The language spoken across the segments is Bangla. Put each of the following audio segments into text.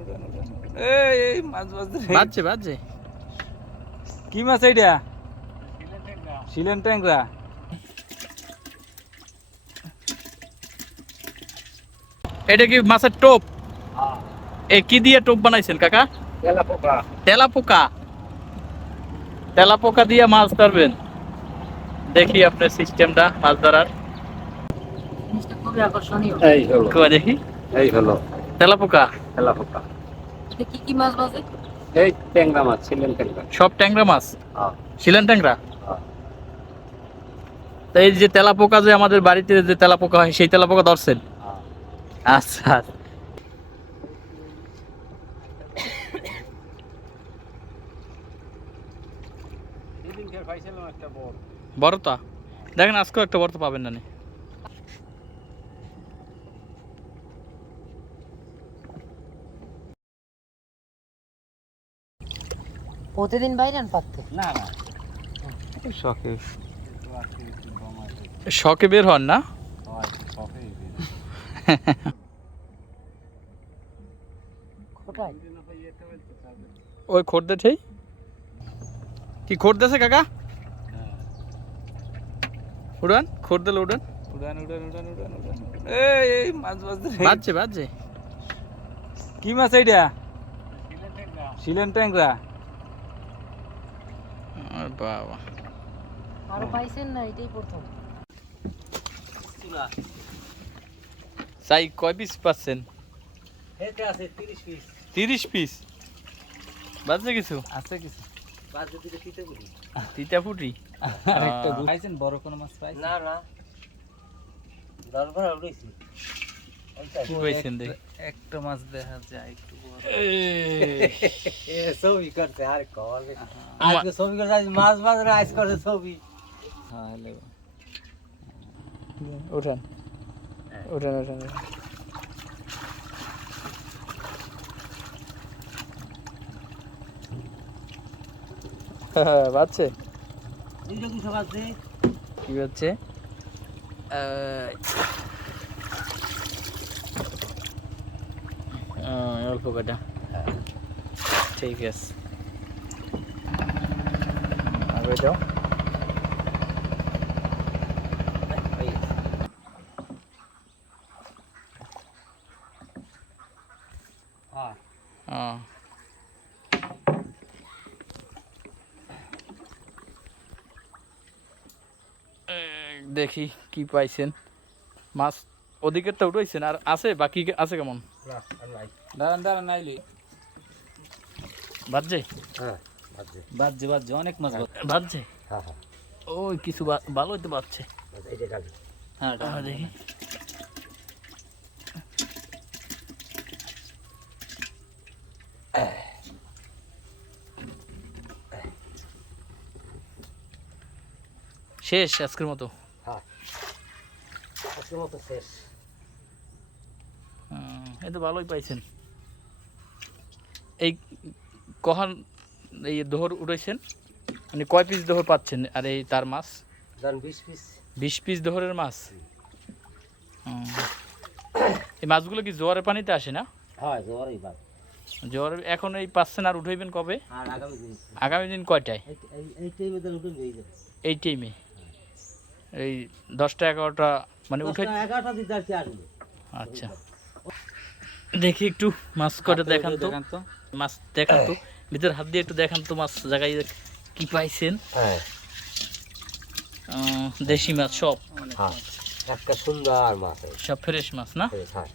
উড়ান উড়ান এই এই মাছ বাজছে। বাজছে বাজছে। কি মাছ এইটা? শিলেন ট্যাংরা। এটা কি মাছের টোপ? এ কি দিয়ে টোপ বানাইছেন কাকা? তেলা পোকা। তেলা পোকা? দিয়ে মাছ ধরবেন। দেখি আপনার সিস্টেমটা মাছ ধরার। খুবই আকর্ষণীয়। দেখি। এই হলো। তেলা পোকা খেলা পোকা এটা কি কি মাছ বাজে? এই ট্যাংরা মাছ ছিলেন ট্যাংরা। সব ট্যাংরা মাছ? হ্যাঁ। শিলেন ট্যাংরা? হ্যাঁ। তো এই যে তেলা পোকা যে আমাদের বাড়িতে যে তেলা পোকা হয় সেই তেলা পোকা ধরছেন? হ্যাঁ। আচ্ছা সেদিনকে পাইছিলাম একটা বড়। বড়তা? দেখেন আজকেও একটা বড়তা পাবেন না। প্রতিদিন বাইরে পাততে না না। শখে। শখে বের হন না? হয় ওই খোর্দে ঠেই কি খোর্দেছে কাকা? উড়ান খোর্দেলে উড়ান উড়ান উড়ান উড়ান উড়ান উড়ান। এই এই মাছ বাজছে। বাজছে বাজছে। কি মাছ এইটা? শিলেন ট্যাংরা। বাবা। আরও পাইছেন না এটাই প্রথম। চাই কয় পিস পাচ্ছেন? এতে আছে 30 পিস তিরিশ পিস বাজছে কিছু? আছে কিছু। বাদ দিতে পিতে বলি তিতা ফুটি আরেকটা পাইছেন? বড় কোনো মাছ পাইছেন? না না। দরবার দেখ একটা মাছ দেখা যায় একটু বড়। ছবি আর কল আজকে আজ মাছ করছে বাজছে? কি সব আছে কি হচ্ছে অল্প কটা ঠিক আছে। আগে যাও হ্যাঁ। দেখি কি পাইছেন। মাছ ওদিকের তো উঠাইছেন আর আছে? বাকি আছে কেমন? দাঁড়ান দাঁড়ান নাইলি বাজছে? হ্যাঁ আছে বাজছে বাজছে অনেক মাছ বাজছে। হ্যাঁ হ্যাঁ ওই কিছু ভালো হইতে পারছে হ্যাঁ দেখি। শেষ আজকের মতো। হ্যাঁ। আজকের মতো শেষ। এই তো ভালোই পাইছেন। এই কহান এই দোহর উড়াইছেন মানে কয় পিস দোহর পাচ্ছেন? আর এই তার মাছ? বিশ পিস বিশ পিস দোহরের মাছ? এই মাছগুলো কি জোয়ারের পানিতে আসে না? হয় জোয়ারই জোয়ার এখন এই পাচ্ছেন আর উঠাইবেন কবে? আগামী দিন। কয়টায়? এই টাইমে এই দশটা এগারোটা মানে উঠে এগারোটা আচ্ছা। দেখি একটু মাছ কটা দেখান তো। মাছ দেখান তো। ভিতর হাত দিয়ে একটু দেখান তো মাছ জায়গায় কি পাইছেন। হ্যাঁ। দেশি মাছ সব। হ্যাঁ একটা সুন্দর মাছ সব ফ্রেশ মাছ না? হ্যাঁ।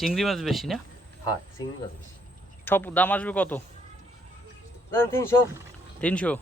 চিংড়ি মাছ বেশি না? হ্যাঁ চিংড়ি মাছ বেশি। সব দাম আসবে কত? তিনশো। তিনশো।